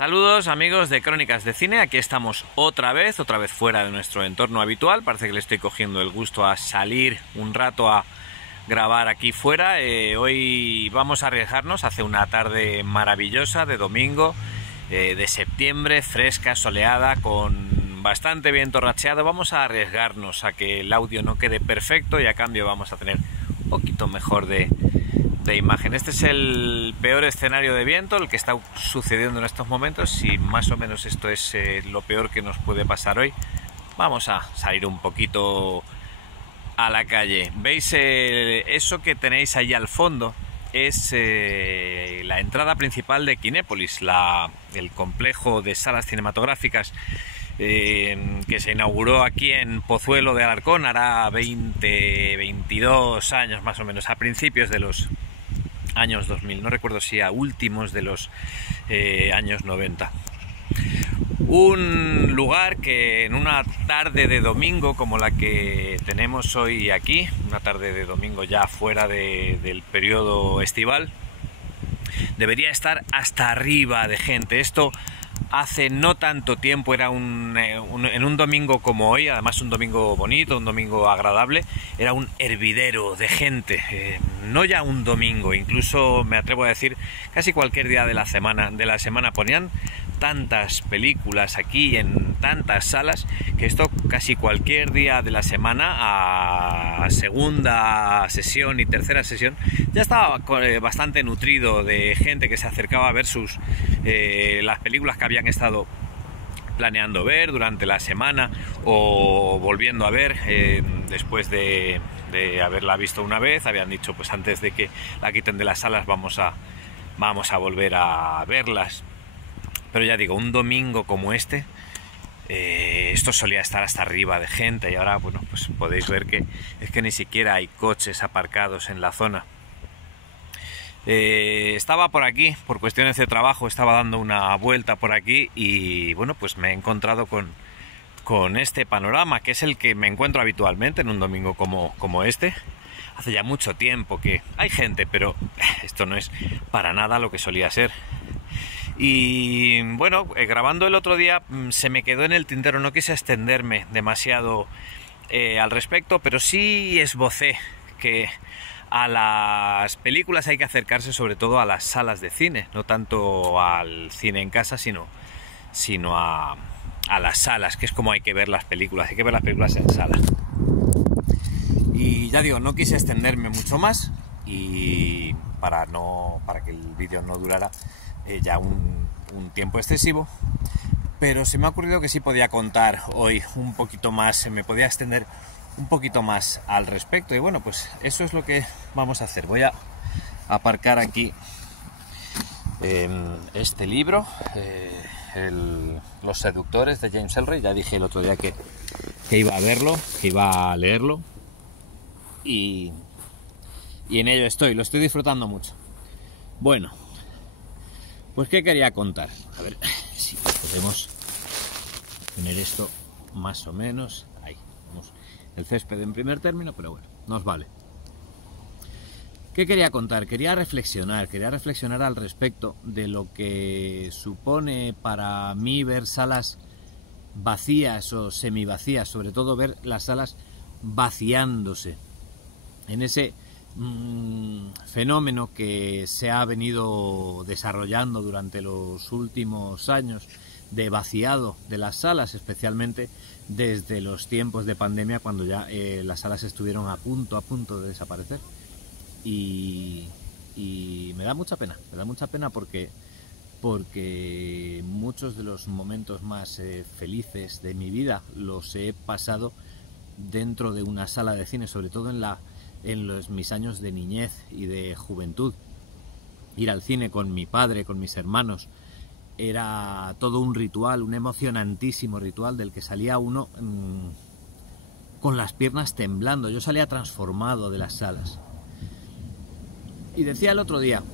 Saludos amigos de Crónicas de Cine, aquí estamos otra vez fuera de nuestro entorno habitual. Parece que le estoy cogiendo el gusto a salir un rato a grabar aquí fuera. Hoy vamos a arriesgarnos, hace una tarde maravillosa de domingo, de septiembre, fresca, soleada, con bastante viento racheado. Vamos a arriesgarnos a que el audio no quede perfecto y a cambio vamos a tener un poquito mejor de imagen. Este es el peor escenario de viento, el que está sucediendo en estos momentos, y más o menos esto es lo peor que nos puede pasar hoy. Vamos a salir un poquito a la calle. ¿Veis eso que tenéis ahí al fondo? Es la entrada principal de Kinépolis, el complejo de salas cinematográficas que se inauguró aquí en Pozuelo de Alarcón, hará 22 años más o menos, a principios de los años 2000, no recuerdo si a últimos de los años 90. Un lugar que en una tarde de domingo como la que tenemos hoy aquí, una tarde de domingo ya fuera del periodo estival, debería estar hasta arriba de gente. Esto hace no tanto tiempo era en un domingo como hoy, además un domingo bonito, un domingo agradable, era un hervidero de gente. No ya un domingo, incluso me atrevo a decir casi cualquier día de la semana ponían tantas películas aquí en tantas salas que esto casi cualquier día de la semana, a segunda sesión y tercera sesión, ya estaba bastante nutrido de gente que se acercaba a ver las películas que habían estado planeando ver durante la semana o volviendo a ver después de haberla visto una vez. Habían dicho, pues antes de que la quiten de las salas vamos a volver a verlas. Pero ya digo, un domingo como este, esto solía estar hasta arriba de gente, y ahora, bueno, pues podéis ver que es que ni siquiera hay coches aparcados en la zona. Estaba por aquí, por cuestiones de trabajo, estaba dando una vuelta por aquí y, bueno, pues me he encontrado con este panorama, que es el que me encuentro habitualmente en un domingo como este. Hace ya mucho tiempo que hay gente, pero esto no es para nada lo que solía ser. Y bueno, grabando el otro día se me quedó en el tintero, no quise extenderme demasiado al respecto, pero sí esbocé que a las películas hay que acercarse sobre todo a las salas de cine, no tanto al cine en casa, sino a las salas, que es como hay que ver las películas, hay que ver las películas en sala. Y ya digo, no quise extenderme mucho más, y para que el vídeo no durara ya un tiempo excesivo, pero se me ha ocurrido que sí podía contar hoy un poquito más, me podía extender un poquito más al respecto, y bueno, pues eso es lo que vamos a hacer. Voy a aparcar aquí este libro, Los seductores, de James Ellroy. Ya dije el otro día que iba a verlo, que iba a leerlo, y en ello estoy, lo estoy disfrutando mucho. Bueno, pues ¿qué quería contar? A ver si podemos tener esto más o menos ahí. Vamos, el césped en primer término, pero bueno, nos vale. ¿Qué quería contar? Quería reflexionar al respecto de lo que supone para mí ver salas vacías o semivacías, sobre todo ver las salas vaciándose, en ese fenómeno que se ha venido desarrollando durante los últimos años de vaciado de las salas, especialmente desde los tiempos de pandemia, cuando ya las salas estuvieron a punto de desaparecer. Y me da mucha pena porque muchos de los momentos más felices de mi vida los he pasado dentro de una sala de cine, sobre todo en mis años de niñez y de juventud. Ir al cine con mi padre, con mis hermanos, era todo un ritual, un emocionantísimo ritual del que salía uno con las piernas temblando. Yo salía transformado de las salas. Y decía el otro día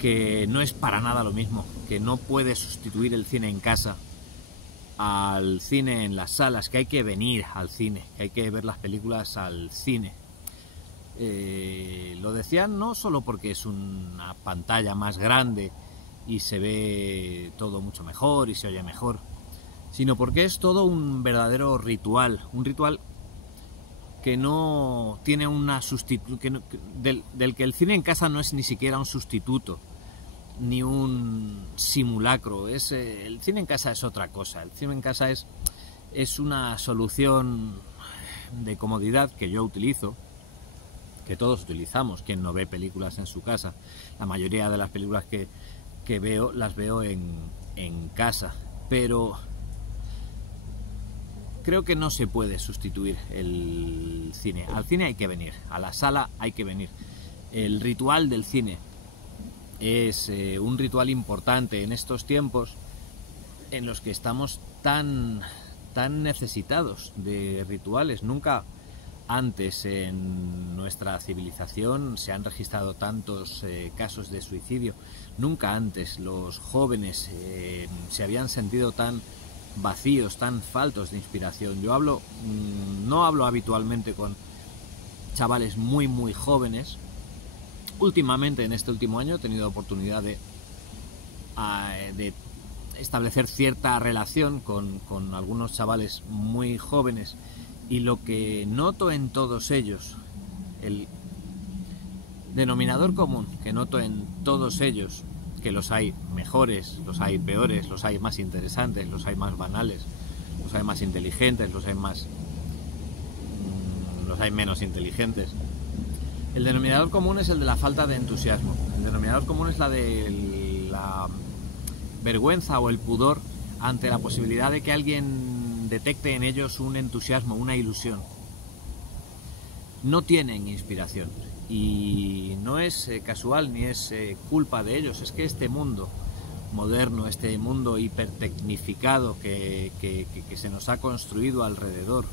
que no es para nada lo mismo, que no puede sustituir el cine en casa al cine en las salas, que hay que venir al cine, que hay que ver las películas al cine. Lo decían no solo porque es una pantalla más grande y se ve todo mucho mejor y se oye mejor, sino porque es todo un verdadero ritual, un ritual que no tiene una sustitución, del que el cine en casa no es ni siquiera un sustituto, ni un simulacro. El cine en casa es otra cosa. El cine en casa es una solución de comodidad que yo utilizo, que todos utilizamos. Quien no ve películas en su casa, la mayoría de las películas que veo las veo en casa, pero creo que no se puede sustituir el cine. Al cine hay que venir, a la sala hay que venir. El ritual del cine es un ritual importante en estos tiempos en los que estamos tan necesitados de rituales. Nunca antes en nuestra civilización se han registrado tantos casos de suicidio. Nunca antes los jóvenes se habían sentido tan vacíos, tan faltos de inspiración. Yo no hablo habitualmente con chavales muy jóvenes. Últimamente, en este último año, he tenido oportunidad de establecer cierta relación con algunos chavales muy jóvenes, y lo que noto en todos ellos, el denominador común que noto en todos ellos, que los hay mejores, los hay peores, los hay más interesantes, los hay más banales, los hay más inteligentes, los hay menos inteligentes. El denominador común es el de la falta de entusiasmo. El denominador común es la de la vergüenza o el pudor ante la posibilidad de que alguien detecte en ellos un entusiasmo, una ilusión. No tienen inspiración. Y no es casual ni es culpa de ellos. Es que este mundo moderno, este mundo hipertecnificado que se nos ha construido alrededor,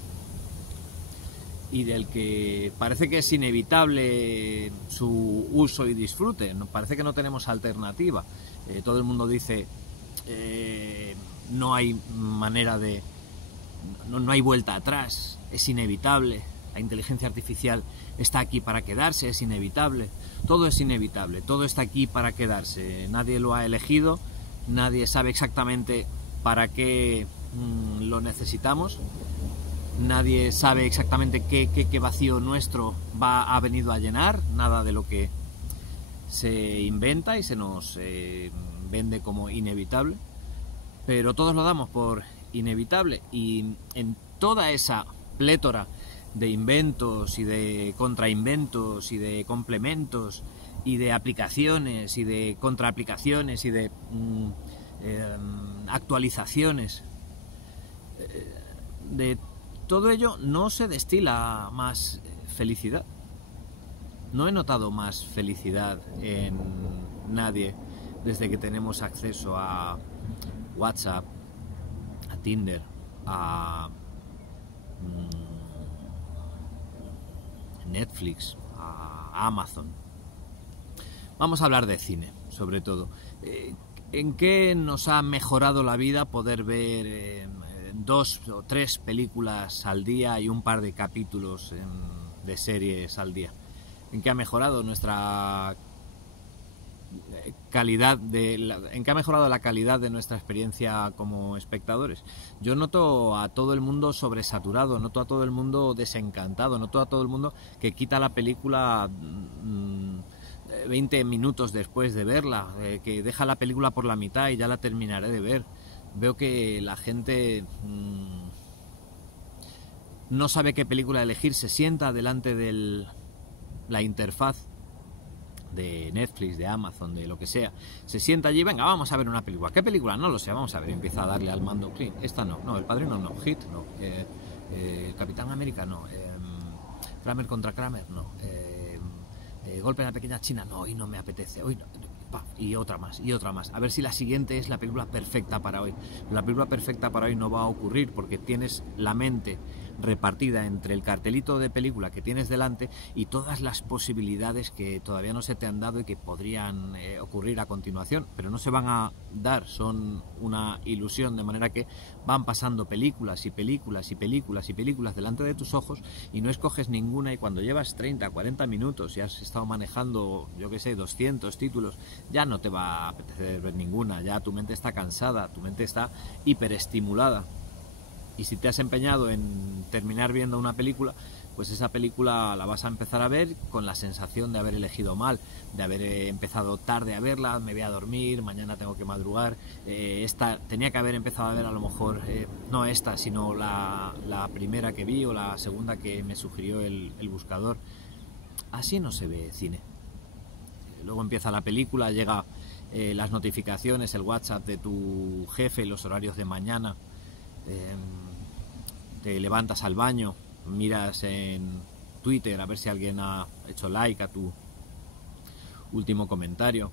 y del que parece que es inevitable su uso y disfrute, parece que no tenemos alternativa. Todo el mundo dice no hay manera de... no hay vuelta atrás, es inevitable. La inteligencia artificial está aquí para quedarse, es inevitable. Todo es inevitable, todo está aquí para quedarse. Nadie lo ha elegido, nadie sabe exactamente para qué lo necesitamos. Nadie sabe exactamente qué vacío nuestro ha venido a llenar. Nada de lo que se inventa y se nos vende como inevitable, pero todos lo damos por inevitable. Y en toda esa plétora de inventos y de contrainventos y de complementos y de aplicaciones y de contraaplicaciones y de actualizaciones, de todo ello no se destila más felicidad. No he notado más felicidad en nadie desde que tenemos acceso a WhatsApp, a Tinder, a Netflix, a Amazon. Vamos a hablar de cine, sobre todo. ¿En qué nos ha mejorado la vida poder ver 2 o 3 películas al día y un par de capítulos de series al día? ¿En qué ha mejorado nuestra calidad en qué ha mejorado la calidad de nuestra experiencia como espectadores? Yo noto a todo el mundo sobresaturado, noto a todo el mundo desencantado, noto a todo el mundo que quita la película 20 minutos después de verla, que deja la película por la mitad y ya la terminaré de ver. Veo que la gente no sabe qué película elegir, se sienta delante de la interfaz de Netflix, de Amazon, de lo que sea, se sienta allí, venga, vamos a ver una película. ¿Qué película? No lo sé, vamos a ver. Empieza a darle al mando, esta no, El Padrino no, Hit no, Capitán América no, Kramer contra Kramer no, Golpe en la Pequeña China no, hoy no me apetece, hoy no, y otra más, a ver si la siguiente es la película perfecta para hoy. La película perfecta para hoy no va a ocurrir porque tienes la mente repartida entre el cartelito de película que tienes delante y todas las posibilidades que todavía no se te han dado y que podrían ocurrir a continuación, pero no se van a dar, son una ilusión, de manera que van pasando películas y películas y películas y películas delante de tus ojos y no escoges ninguna, y cuando llevas 30, 40 minutos y has estado manejando, yo que sé, 200 títulos, ya no te va a apetecer ver ninguna, ya tu mente está cansada, tu mente está hiperestimulada. Y si te has empeñado en terminar viendo una película, pues esa película la vas a empezar a ver con la sensación de haber elegido mal, de haber empezado tarde a verla, me voy a dormir, mañana tengo que madrugar, esta tenía que haber empezado a ver a lo mejor, no esta, sino la primera que vi o la segunda que me sugirió el buscador. Así no se ve cine. Luego empieza la película, llega las notificaciones, el WhatsApp de tu jefe, los horarios de mañana, te levantas al baño, miras en Twitter a ver si alguien ha hecho like a tu último comentario.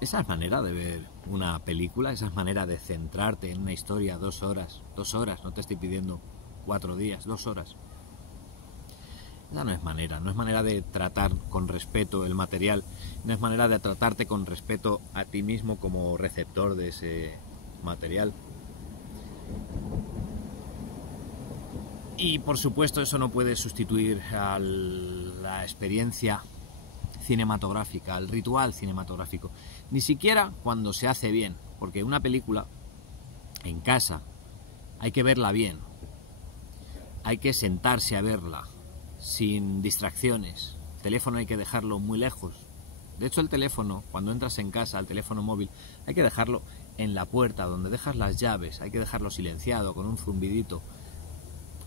Esa es manera de ver una película, esa es manera de centrarte en una historia 2 horas, no te estoy pidiendo 4 días, 2 horas. Esa no es manera de tratar con respeto el material, no es manera de tratarte con respeto a ti mismo como receptor de ese material. Y por supuesto eso no puede sustituir a la experiencia cinematográfica, al ritual cinematográfico, ni siquiera cuando se hace bien, porque una película en casa hay que verla bien, hay que sentarse a verla sin distracciones, el teléfono hay que dejarlo muy lejos. De hecho, el teléfono, cuando entras en casa, el teléfono móvil, hay que dejarlo en la puerta donde dejas las llaves, hay que dejarlo silenciado con un zumbidito.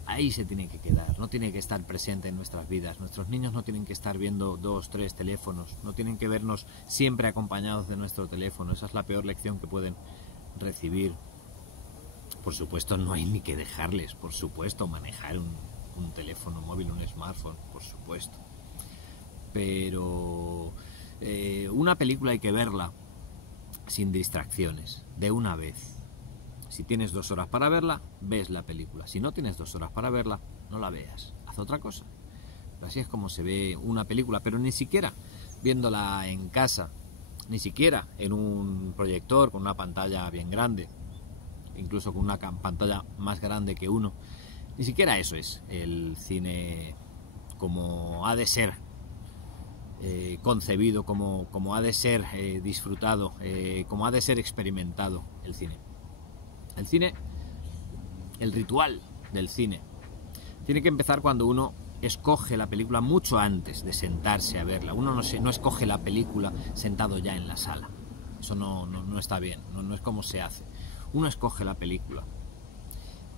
Ahí se tiene que quedar, no tiene que estar presente en nuestras vidas. Nuestros niños no tienen que estar viendo 2, 3 teléfonos, no tienen que vernos siempre acompañados de nuestro teléfono. Esa es la peor lección que pueden recibir. Por supuesto, no hay ni que dejarles, por supuesto, manejar un teléfono móvil, un smartphone, por supuesto. Pero una película hay que verla sin distracciones, de una vez. Si tienes 2 horas para verla, ves la película. Si no tienes 2 horas para verla, no la veas. Haz otra cosa. Pero así es como se ve una película, pero ni siquiera viéndola en casa, ni siquiera en un proyector con una pantalla bien grande, incluso con una pantalla más grande que uno. Ni siquiera eso es el cine como ha de ser concebido, como ha de ser disfrutado, como ha de ser experimentado el cine. El cine, el ritual del cine, tiene que empezar cuando uno escoge la película mucho antes de sentarse a verla. Uno no escoge la película sentado ya en la sala. Eso no está bien, no es como se hace. Uno escoge la película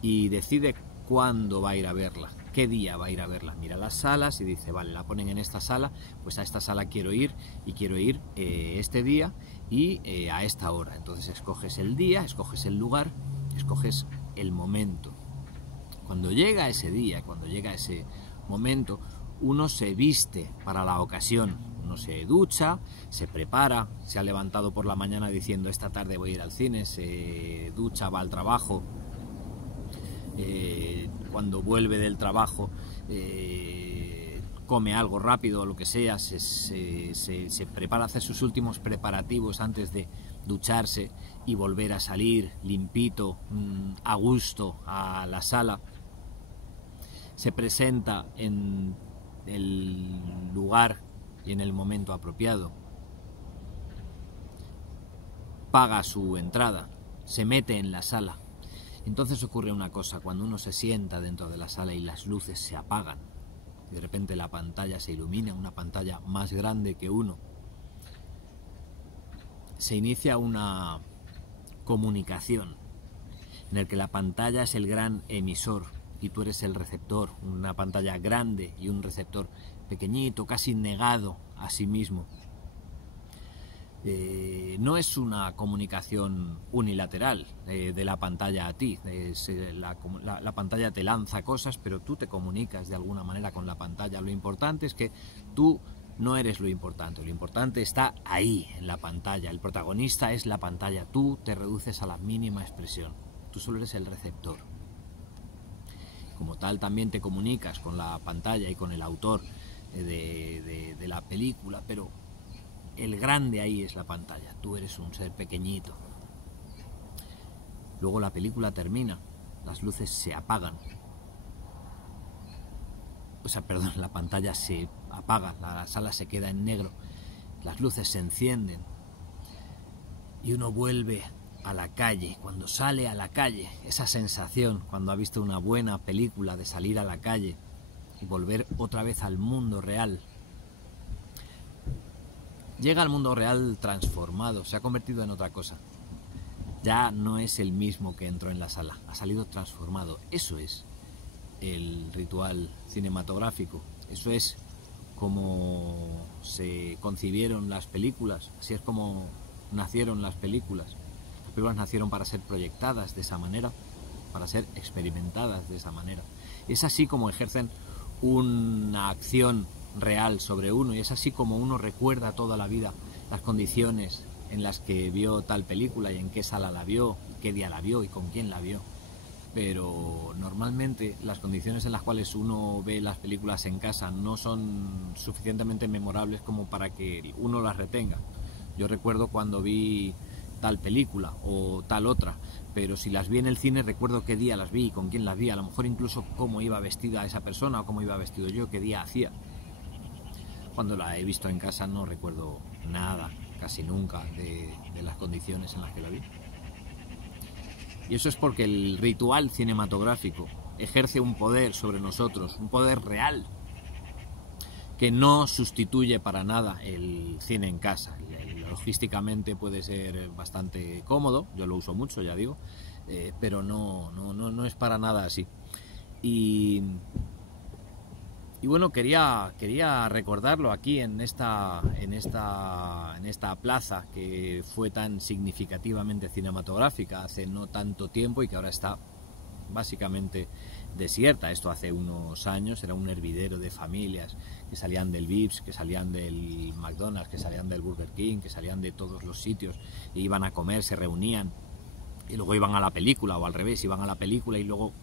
y decide cuándo va a ir a verla, qué día va a ir a verla. Mira las salas y dice, vale, la ponen en esta sala, pues a esta sala quiero ir y quiero ir este día y a esta hora. Entonces escoges el día, escoges el lugar, escoges el momento. Cuando llega ese día, cuando llega ese momento, uno se viste para la ocasión, uno se ducha, se prepara, se ha levantado por la mañana diciendo esta tarde voy a ir al cine, se ducha, va al trabajo, cuando vuelve del trabajo come algo rápido o lo que sea, se prepara a hacer sus últimos preparativos antes de ducharse y volver a salir limpito, a gusto a la sala. Se presenta en el lugar y en el momento apropiado, paga su entrada, se mete en la sala. Entonces ocurre una cosa, cuando uno se sienta dentro de la sala y las luces se apagan, y de repente la pantalla se ilumina, una pantalla más grande que uno, se inicia una comunicación en el que la pantalla es el gran emisor y tú eres el receptor, una pantalla grande y un receptor pequeñito, casi negado a sí mismo. No es una comunicación unilateral de la pantalla a ti, la pantalla te lanza cosas, pero tú te comunicas de alguna manera con la pantalla. Lo importante es que tú no eres lo importante está ahí en la pantalla, el protagonista es la pantalla, tú te reduces a la mínima expresión, tú solo eres el receptor. como tal también te comunicas con la pantalla y con el autor de la película, pero el grande ahí es la pantalla, tú eres un ser pequeñito. Luego la película termina, las luces se apagan, la pantalla se apaga, la sala se queda en negro, las luces se encienden y uno vuelve a la calle. Cuando sale a la calle, esa sensación cuando ha visto una buena película de salir a la calle y volver otra vez al mundo real. Llega al mundo real transformado, se ha convertido en otra cosa. Ya no es el mismo que entró en la sala, ha salido transformado. Eso es el ritual cinematográfico, eso es como se concibieron las películas, así es como nacieron las películas. Las películas nacieron para ser proyectadas de esa manera, para ser experimentadas de esa manera. Es así como ejercen una acción real sobre uno, y es así como uno recuerda toda la vida las condiciones en las que vio tal película y en qué sala la vio, qué día la vio y con quién la vio. Pero normalmente las condiciones en las cuales uno ve las películas en casa no son suficientemente memorables como para que uno las retenga. Yo recuerdo cuando vi tal película o tal otra, pero si las vi en el cine recuerdo qué día las vi y con quién las vi, a lo mejor incluso cómo iba vestida esa persona o cómo iba vestido yo, qué día hacía. Cuando la he visto en casa no recuerdo nada, casi nunca, de las condiciones en las que la vi. Y eso es porque el ritual cinematográfico ejerce un poder sobre nosotros, un poder real, que no sustituye para nada el cine en casa. Logísticamente puede ser bastante cómodo, yo lo uso mucho, ya digo, pero no es para nada así. Y bueno, quería recordarlo aquí en esta plaza que fue tan significativamente cinematográfica hace no tanto tiempo y que ahora está básicamente desierta. Esto hace unos años era un hervidero de familias que salían del Vips, que salían del McDonald's, que salían del Burger King, que salían de todos los sitios e iban a comer, se reunían y luego iban a la película, o al revés, iban a la película y luego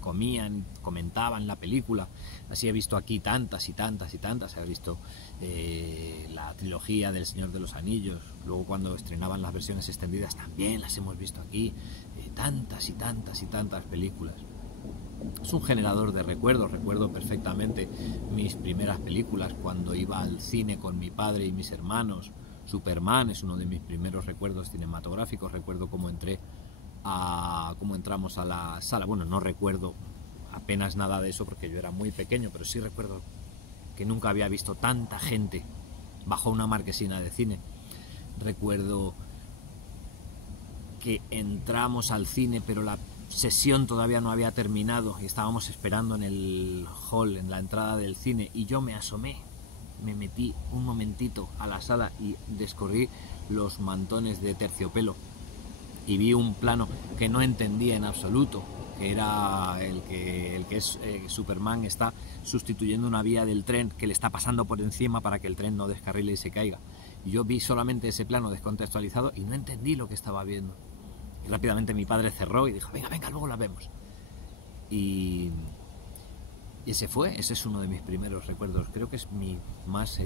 comían, comentaban la película. Así he visto aquí tantas y tantas y tantas. He visto la trilogía del Señor de los Anillos, luego cuando estrenaban las versiones extendidas también las hemos visto aquí, tantas y tantas y tantas películas. Es un generador de recuerdos. Recuerdo perfectamente mis primeras películas cuando iba al cine con mi padre y mis hermanos. Superman es uno de mis primeros recuerdos cinematográficos. Recuerdo cómo entramos a la sala. Bueno, no recuerdo apenas nada de eso porque yo era muy pequeño, pero sí recuerdo que nunca había visto tanta gente bajo una marquesina de cine. Recuerdo que entramos al cine, pero la sesión todavía no había terminado y estábamos esperando en el hall, en la entrada del cine, y yo me asomé, me metí un momentito a la sala y descorrí los mantones de terciopelo y vi un plano que no entendía en absoluto, que era el que Superman está sustituyendo una vía del tren que le está pasando por encima para que el tren no descarrile y se caiga. Y yo vi solamente ese plano descontextualizado y no entendí lo que estaba viendo. Y rápidamente mi padre cerró y dijo, venga, luego la vemos. Y ese es uno de mis primeros recuerdos. Creo que es mi más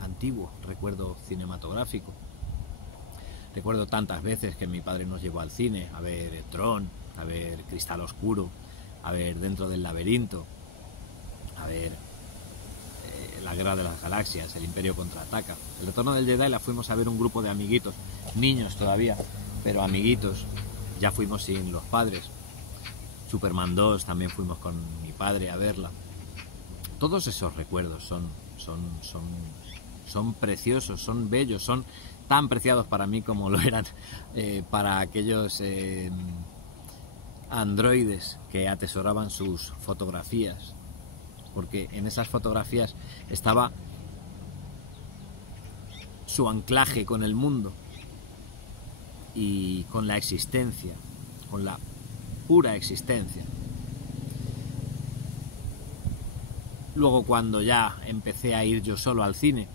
antiguo recuerdo cinematográfico. Recuerdo tantas veces que mi padre nos llevó al cine a ver Tron, a ver Cristal Oscuro, a ver Dentro del Laberinto, a ver La Guerra de las Galaxias, El Imperio Contraataca. El Retorno del Jedi la fuimos a ver un grupo de amiguitos, niños todavía, pero amiguitos. Ya fuimos sin los padres. Superman 2 también fuimos con mi padre a verla. Todos esos recuerdos son preciosos, son bellos, son tan preciados para mí como lo eran para aquellos androides que atesoraban sus fotografías, porque en esas fotografías estaba su anclaje con el mundo y con la existencia, con la pura existencia. Luego, cuando ya empecé a ir yo solo al cine,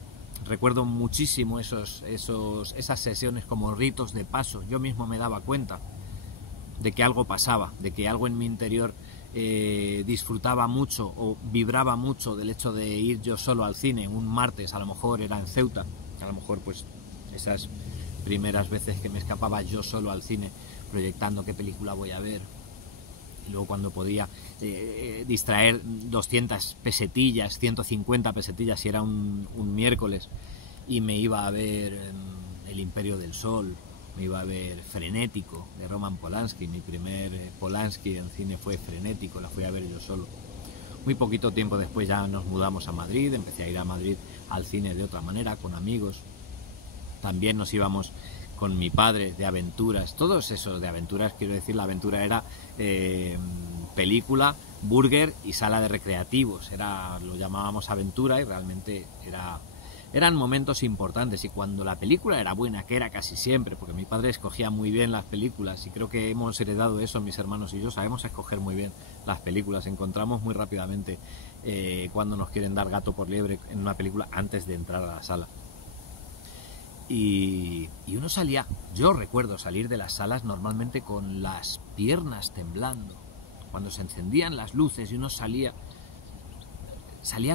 recuerdo muchísimo esas sesiones como ritos de paso. Yo mismo me daba cuenta de que algo pasaba, de que algo en mi interior disfrutaba mucho o vibraba mucho del hecho de ir yo solo al cine un martes, a lo mejor era en Ceuta, a lo mejor pues esas primeras veces que me escapaba yo solo al cine proyectando qué película voy a ver, y luego cuando podía distraer 200 pesetillas, 150 pesetillas si era un miércoles, y me iba a ver El Imperio del Sol, me iba a ver Frenético de Roman Polanski. Mi primer Polanski en cine fue Frenético, la fui a ver yo solo. Muy poquito tiempo después ya nos mudamos a Madrid, empecé a ir a Madrid al cine de otra manera, con amigos. También nos íbamos con mi padre de aventuras, todos esos de aventuras, quiero decir, la aventura era película, burger y sala de recreativos, lo llamábamos aventura y realmente eran momentos importantes. Y cuando la película era buena, que era casi siempre, porque mi padre escogía muy bien las películas, y creo que hemos heredado eso mis hermanos y yo, sabemos escoger muy bien las películas, encontramos muy rápidamente cuando nos quieren dar gato por liebre en una película antes de entrar a la sala. Y uno salía, yo recuerdo salir de las salas normalmente con las piernas temblando, cuando se encendían las luces y uno salía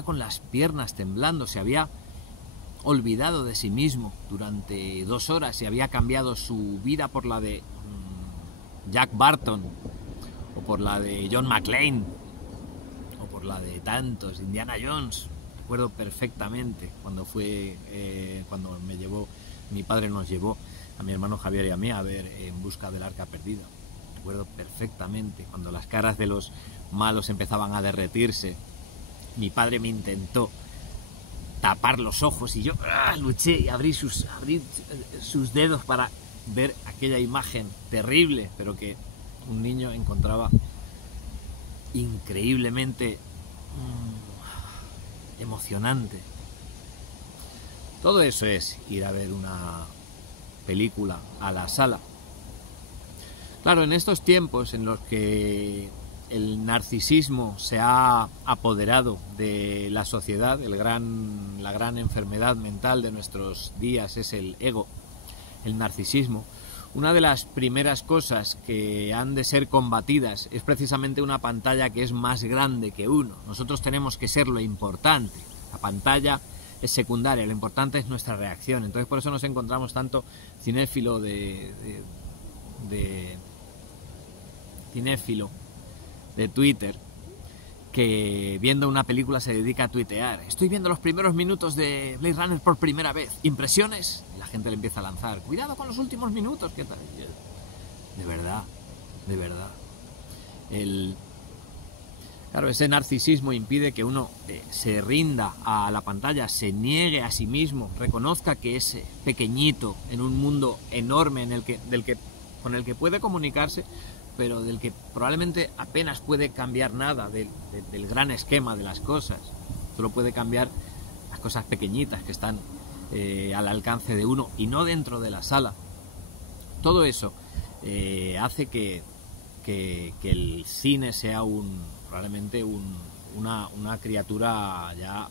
con las piernas temblando, se había olvidado de sí mismo durante 2 horas y había cambiado su vida por la de Jack Barton o por la de John McClane o por la de tantos, Indiana Jones. Recuerdo perfectamente cuando cuando mi padre nos llevó a mi hermano Javier y a mí a ver En Busca del Arca Perdida. Recuerdo perfectamente cuando las caras de los malos empezaban a derretirse. Mi padre me intentó tapar los ojos y yo luché y abrí sus dedos para ver aquella imagen terrible, pero que un niño encontraba increíblemente emocionante. Todo eso es ir a ver una película a la sala. Claro, en estos tiempos en los que el narcisismo se ha apoderado de la sociedad, la gran enfermedad mental de nuestros días es el ego, el narcisismo. Una de las primeras cosas que han de ser combatidas es precisamente una pantalla que es más grande que uno. Nosotros tenemos que ser lo importante. La pantalla es secundaria, lo importante es nuestra reacción. Entonces por eso nos encontramos tanto cinéfilo de Twitter que viendo una película se dedica a tuitear: estoy viendo los primeros minutos de Blade Runner por primera vez, ¿impresiones? Y la gente le empieza a lanzar: cuidado con los últimos minutos, ¿qué tal? De verdad. Claro, ese narcisismo impide que uno se rinda a la pantalla, se niegue a sí mismo, reconozca que es pequeñito en un mundo enorme con el que puede comunicarse, pero del que probablemente apenas puede cambiar nada del gran esquema de las cosas. Solo puede cambiar las cosas pequeñitas que están al alcance de uno y no dentro de la sala. Todo eso hace que el cine sea probablemente una criatura ya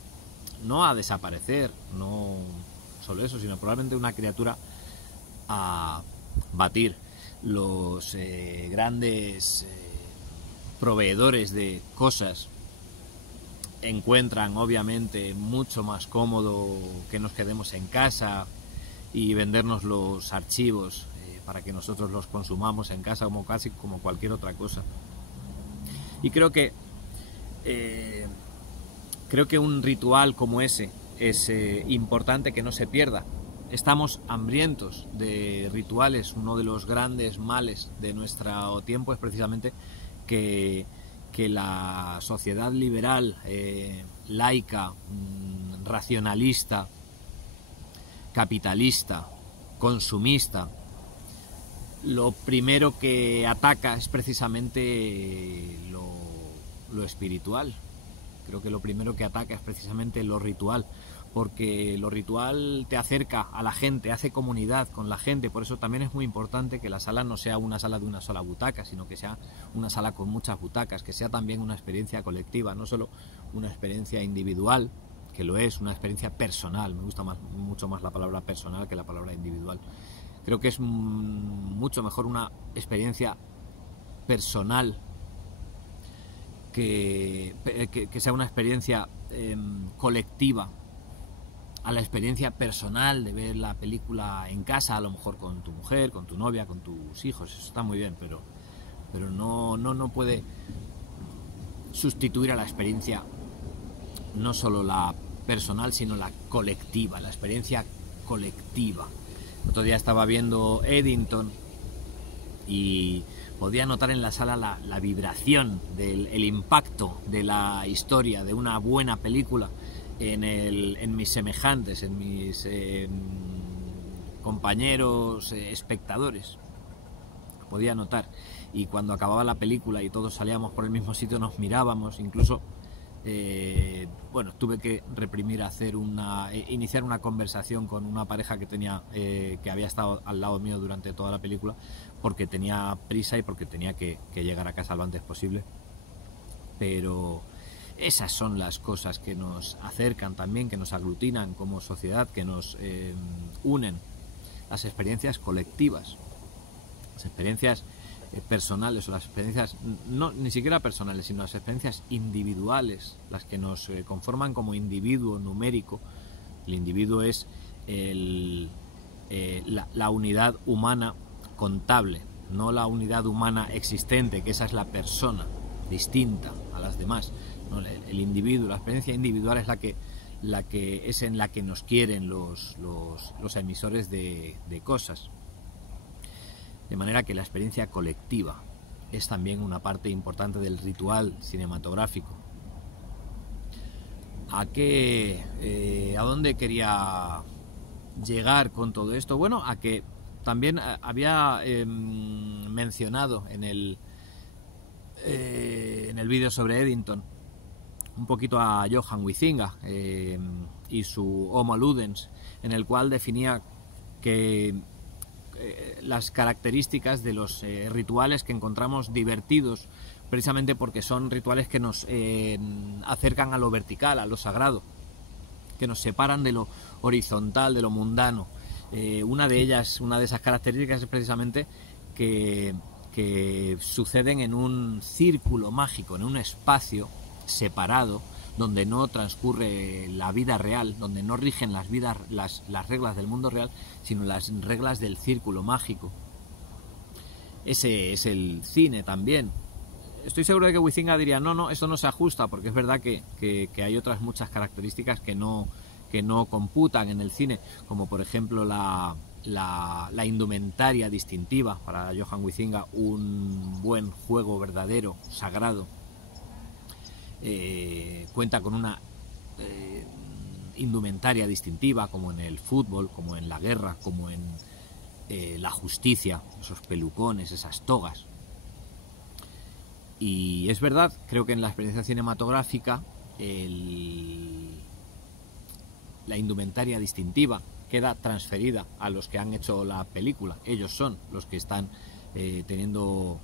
no a desaparecer, no solo eso, sino probablemente una criatura a batir. Los grandes proveedores de cosas encuentran obviamente mucho más cómodo que nos quedemos en casa y vendernos los archivos para que nosotros los consumamos en casa casi como cualquier otra cosa. Y creo que un ritual como ese es importante que no se pierda. Estamos hambrientos de rituales. Uno de los grandes males de nuestro tiempo es precisamente que la sociedad liberal, laica, racionalista, capitalista, consumista, lo primero que ataca es precisamente lo espiritual. Creo que lo primero que ataca es precisamente lo ritual, porque lo ritual te acerca a la gente, hace comunidad con la gente. Por eso también es muy importante que la sala no sea una sala de una sola butaca, sino que sea una sala con muchas butacas, que sea también una experiencia colectiva, no solo una experiencia individual, que lo es, una experiencia personal. Me gusta mucho más la palabra personal que la palabra individual. Creo que es mucho mejor una experiencia personal que sea una experiencia colectiva a la experiencia personal de ver la película en casa, a lo mejor con tu mujer, con tu novia, con tus hijos. Eso está muy bien, pero no puede sustituir a la experiencia, no solo la personal, sino la colectiva, la experiencia colectiva. El otro día estaba viendo Eddington y podía notar en la sala la vibración, el impacto de la historia, de una buena película en mis semejantes, en mis compañeros espectadores. Podía notar. Y cuando acababa la película y todos salíamos por el mismo sitio, nos mirábamos, incluso bueno, tuve que reprimir iniciar una conversación con una pareja que tenía que había estado al lado mío durante toda la película, porque tenía prisa y porque tenía que llegar a casa lo antes posible. Pero esas son las cosas que nos acercan también, que nos aglutinan como sociedad, que nos unen. Las experiencias colectivas, las experiencias personales, o las experiencias ni siquiera personales, sino las experiencias individuales, las que nos conforman como individuo numérico. El individuo es la unidad humana contable, no la unidad humana existente, que esa es la persona distinta a las demás. No, el individuo, la experiencia individual es la que es en la que nos quieren los emisores de cosas. De manera que la experiencia colectiva es también una parte importante del ritual cinematográfico. ¿A dónde quería llegar con todo esto? Bueno, a que también había mencionado en el vídeo sobre Eddington un poquito a Johan Huizinga y su Homo Ludens, en el cual definía que las características de los rituales que encontramos divertidos, precisamente porque son rituales que nos acercan a lo vertical, a lo sagrado, que nos separan de lo horizontal, de lo mundano. Una de esas características es precisamente que suceden en un círculo mágico, en un espacio separado, donde no transcurre la vida real, donde no rigen las reglas del mundo real, sino las reglas del círculo mágico. Ese es el cine también. Estoy seguro de que Huizinga diría, no, esto no se ajusta, porque es verdad que hay otras muchas características que no computan en el cine, como por ejemplo la indumentaria distintiva. Para Johan Huizinga, un buen juego verdadero, sagrado, cuenta con una indumentaria distintiva, como en el fútbol, como en la guerra, como en la justicia, esos pelucones, esas togas. Y es verdad, creo que en la experiencia cinematográfica la indumentaria distintiva queda transferida a los que han hecho la película. Ellos son los que están teniendo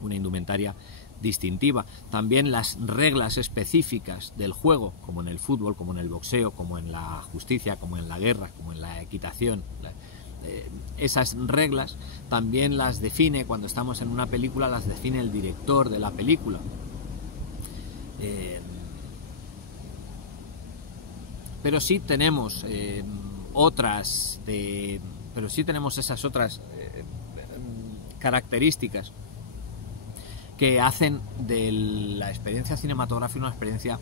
una indumentaria distintiva. También las reglas específicas del juego, como en el fútbol, como en el boxeo, como en la justicia, como en la guerra, como en la equitación. Esas reglas también las define, cuando estamos en una película, las define el director de la película. Pero sí tenemos esas otras características que hacen de la experiencia cinematográfica una experiencia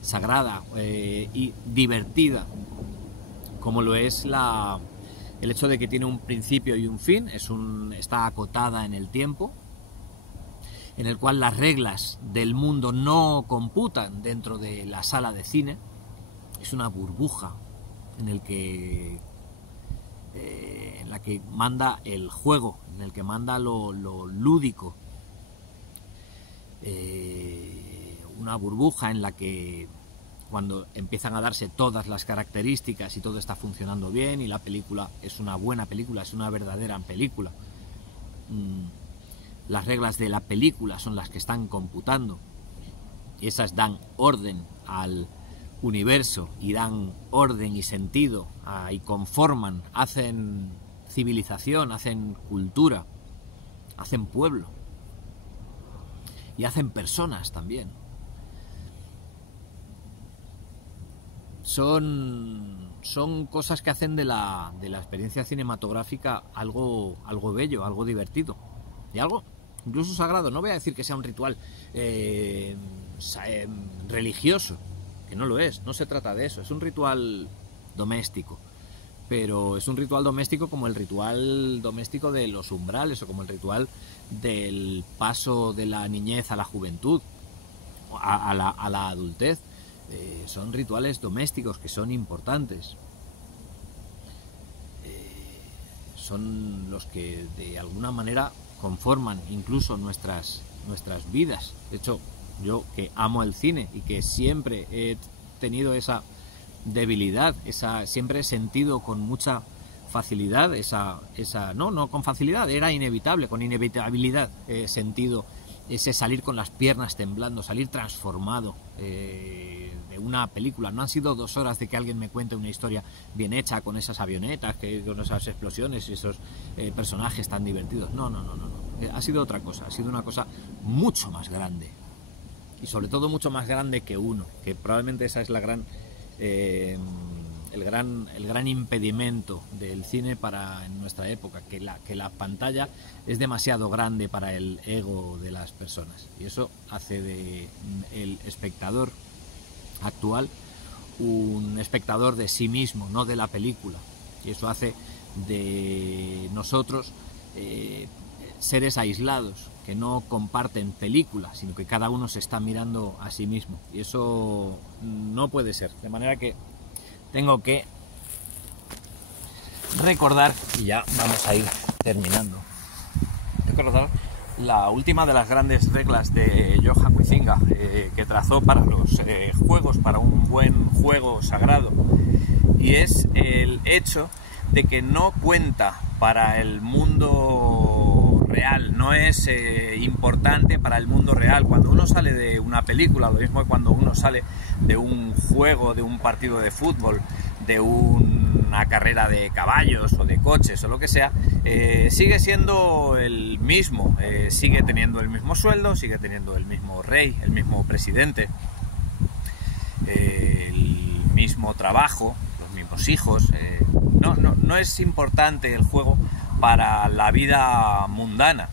sagrada y divertida, como lo es el hecho de que tiene un principio y un fin, está acotada en el tiempo, en el cual las reglas del mundo no computan dentro de la sala de cine. Es una burbuja en la que manda el juego, en el que manda lo lúdico. Una burbuja en la que, cuando empiezan a darse todas las características y todo está funcionando bien y la película es una buena película, es una verdadera película, las reglas de la película son las que están computando, y esas dan orden al universo y dan orden y sentido y conforman, hacen civilización, hacen cultura, hacen pueblo. y hacen personas también. Son cosas que hacen de la experiencia cinematográfica algo bello, algo divertido y algo incluso sagrado. No voy a decir que sea un ritual religioso, que no lo es, no se trata de eso, es un ritual doméstico, pero es un ritual doméstico como el ritual doméstico de los umbrales o como el ritual del paso de la niñez a la juventud, a la adultez. Son rituales domésticos que son importantes, son los que de alguna manera conforman incluso nuestras vidas. De hecho, yo que amo el cine y que siempre he tenido esa debilidad, siempre he sentido con mucha facilidad no con facilidad, era inevitable, con inevitabilidad he sentido ese salir con las piernas temblando, salir transformado de una película. No han sido 2 horas de que alguien me cuente una historia bien hecha con esas avionetas, con esas explosiones y esos personajes tan divertidos. No. Ha sido otra cosa, ha sido una cosa mucho más grande. Y sobre todo mucho más grande que uno, que probablemente esa es el gran impedimento del cine en nuestra época, que la pantalla es demasiado grande para el ego de las personas, y eso hace de el espectador actual un espectador de sí mismo, no de la película, y eso hace de nosotros seres aislados que no comparten película, sino que cada uno se está mirando a sí mismo, y eso no puede ser. De manera que tengo que recordar, y ya vamos a ir terminando, recordar la última de las grandes reglas de Johan Huizinga, que trazó para los juegos, para un buen juego sagrado, y es el hecho de que no cuenta para el mundo real, no es importante para el mundo real. Cuando uno sale de una película, lo mismo que cuando uno sale de un juego, de un partido de fútbol, de una carrera de caballos o de coches o lo que sea, sigue siendo el mismo, sigue teniendo el mismo sueldo, sigue teniendo el mismo rey, el mismo presidente, el mismo trabajo, los mismos hijos. No es importante el juego para la vida mundana.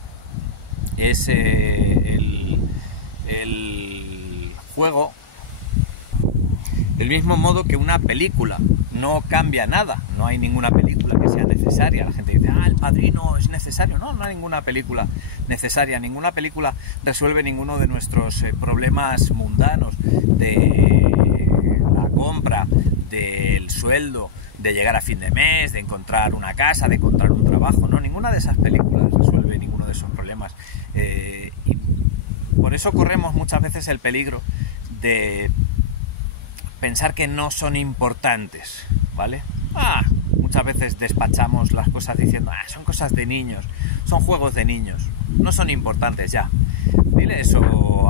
Es el juego del mismo modo que una película. No cambia nada, no hay ninguna película que sea necesaria. La gente dice, El Padrino es necesario. No hay ninguna película necesaria, ninguna película resuelve ninguno de nuestros problemas mundanos, de la compra, del sueldo, de llegar a fin de mes, de encontrar una casa, de encontrar un trabajo. No, ninguna de esas películas resuelve ninguno de esos problemas. Y por eso corremos muchas veces el peligro de pensar que no son importantes, ¿vale? Muchas veces despachamos las cosas diciendo, son cosas de niños, son juegos de niños, no son importantes ya. Dile eso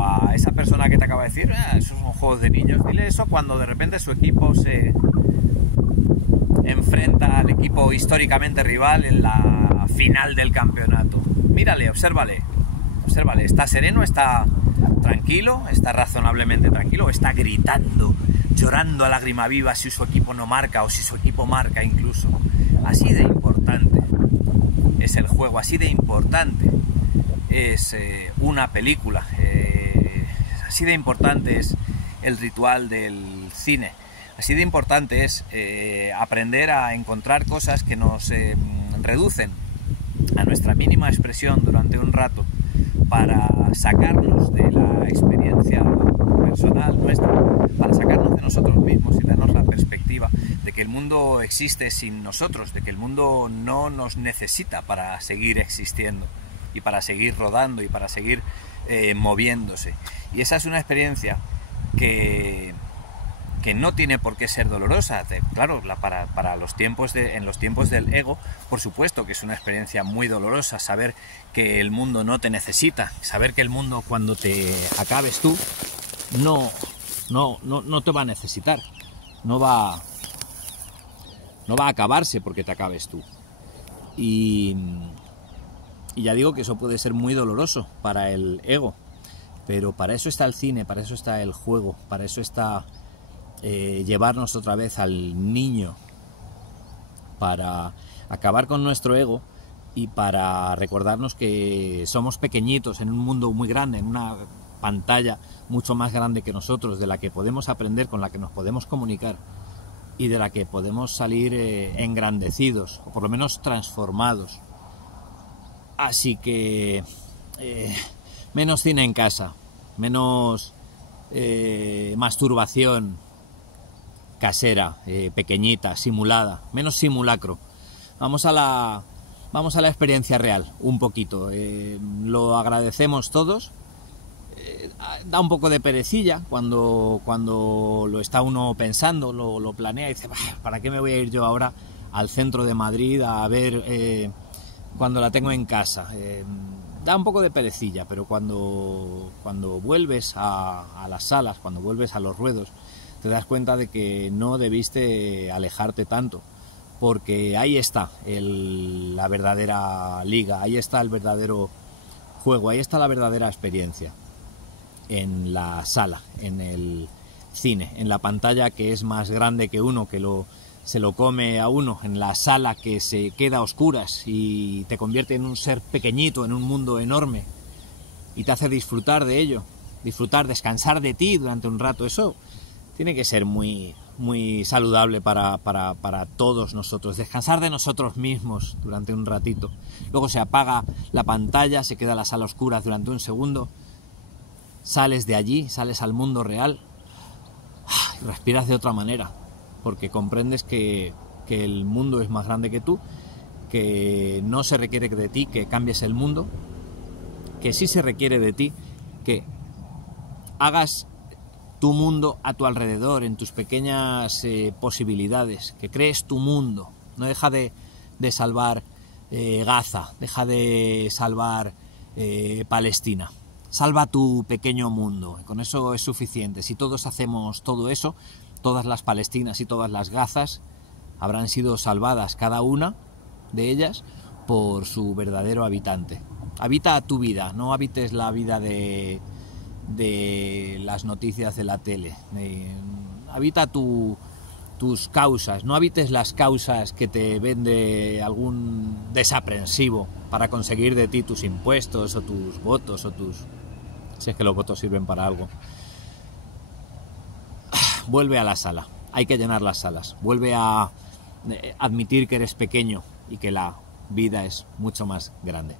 a esa persona que te acaba de decir, esos son juegos de niños. Dile eso cuando de repente su equipo se enfrenta al equipo históricamente rival en la final del campeonato. Mírale, obsérvale, ¿está sereno? ¿Está tranquilo? ¿Está razonablemente tranquilo? ¿O está gritando, llorando a lágrima viva si su equipo no marca o si su equipo marca incluso? Así de importante es el juego, así de importante es una película, así de importante es el ritual del cine, así de importante es aprender a encontrar cosas que nos reducen a nuestra mínima expresión durante un rato, para sacarnos de la experiencia personal nuestra, para sacarnos de nosotros mismos y darnos la perspectiva de que el mundo existe sin nosotros, de que el mundo no nos necesita para seguir existiendo y para seguir rodando y para seguir moviéndose. Y esa es una experiencia que no tiene por qué ser dolorosa. Claro, para los tiempos en los tiempos del ego, por supuesto que es una experiencia muy dolorosa saber que el mundo no te necesita, saber que el mundo, cuando te acabes tú, no te va a necesitar, no va a acabarse porque te acabes tú. Y ya digo que eso puede ser muy doloroso para el ego, Pero para eso está el cine, para eso está el juego, para eso está llevarnos otra vez al niño, para acabar con nuestro ego y para recordarnos que somos pequeñitos en un mundo muy grande, en una pantalla mucho más grande que nosotros, de la que podemos aprender, con la que nos podemos comunicar y de la que podemos salir engrandecidos, o por lo menos transformados. Así que menos cine en casa, menos masturbación casera, pequeñita, simulada, menos simulacro. Vamos a la experiencia real, un poquito. Lo agradecemos todos. Da un poco de perecilla cuando lo está uno pensando, lo planea y dice, ¿para qué me voy a ir yo ahora al centro de Madrid a ver cuando la tengo en casa? Da un poco de perecilla, pero cuando vuelves a las salas, cuando vuelves a los ruedos, te das cuenta de que no debiste alejarte tanto, porque ahí está la verdadera liga, ahí está el verdadero juego, ahí está la verdadera experiencia. En la sala, en el cine, en la pantalla que es más grande que uno, que se lo come a uno, en la sala que se queda a oscuras y te convierte en un ser pequeñito, en un mundo enorme, y te hace disfrutar de ello, descansar de ti durante un rato. Eso tiene que ser muy, muy saludable para todos nosotros, descansar de nosotros mismos durante un ratito. Luego se apaga la pantalla, se queda la sala oscura durante un segundo, sales de allí, sales al mundo real y respiras de otra manera, porque comprendes que el mundo es más grande que tú, que no se requiere de ti que cambies el mundo, que sí se requiere de ti que hagas tu mundo a tu alrededor, en tus pequeñas posibilidades, que crees tu mundo. No deja de salvar Gaza, deja de salvar Palestina. Salva tu pequeño mundo, con eso es suficiente. Si todos hacemos todo eso, todas las Palestinas y todas las Gazas habrán sido salvadas, cada una de ellas, por su verdadero habitante. Habita tu vida, no habites la vida de las noticias de la tele. Habita tus causas, no habites las causas que te vende algún desaprensivo para conseguir de ti tus impuestos o tus votos o si es que los votos sirven para algo. Vuelve a la sala, hay que llenar las salas. Vuelve a admitir que eres pequeño y que la vida es mucho más grande.